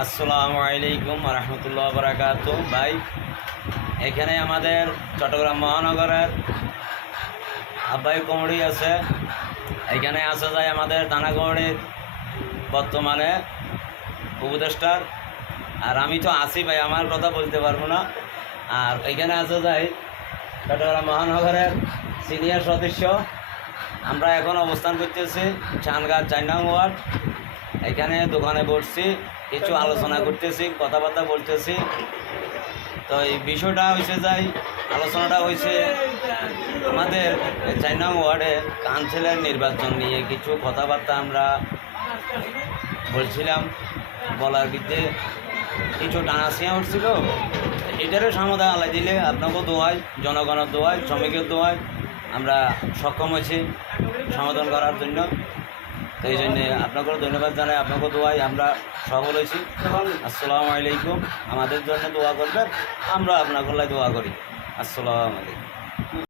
আসসালামু আলাইকুম রহমতুল্লাহ বারাকাত। ভাই, এখানে আমাদের চট্টগ্রাম মহানগরের আব্বাই কমিটি আছে। এখানে আসা যায় আমাদের থানা কমিটির বর্তমানে উপদেষ্টার, আর আমি তো আছি ভাই, আমার কথা বলতে পারবো না। আর এখানে আসা যায় চট্টগ্রাম মহানগরের সিনিয়র সদস্য। আমরা এখন অবস্থান করতেছি চানগাঁ 4 নং ওয়ার্ড। এখানে দোকানে বসছি, কিছু আলোচনা করতেছি, কথাবার্তা বলতেছি। তো এই বিষয়টা হয়েছে যাই, আলোচনাটা হয়েছে আমাদের 4 নং ওয়ার্ডে কাউন্সিলর নির্বাচন নিয়ে কিছু কথাবার্তা আমরা বলছিলাম। বলার বিদ্যে কিছু টানাছিয়া উঠছিল, এটারও সমাধান আলাই দিলে আপনাকেও দোয়াই, জনগণের দোয়াই, শ্রমিকের দোয়াই আমরা সক্ষম হয়েছি সমাধান করার জন্য। তো এই জন্যে আপনাকেও ধন্যবাদ জানাই, আপনাকেও দোয়াই আমরা সফল হয়েছি। আসসালামু আলাইকুম। আমাদের জন্য দোয়া করবেন, আমরা আপনাকে দোয়া করি। আসসালামু আলাইকুম।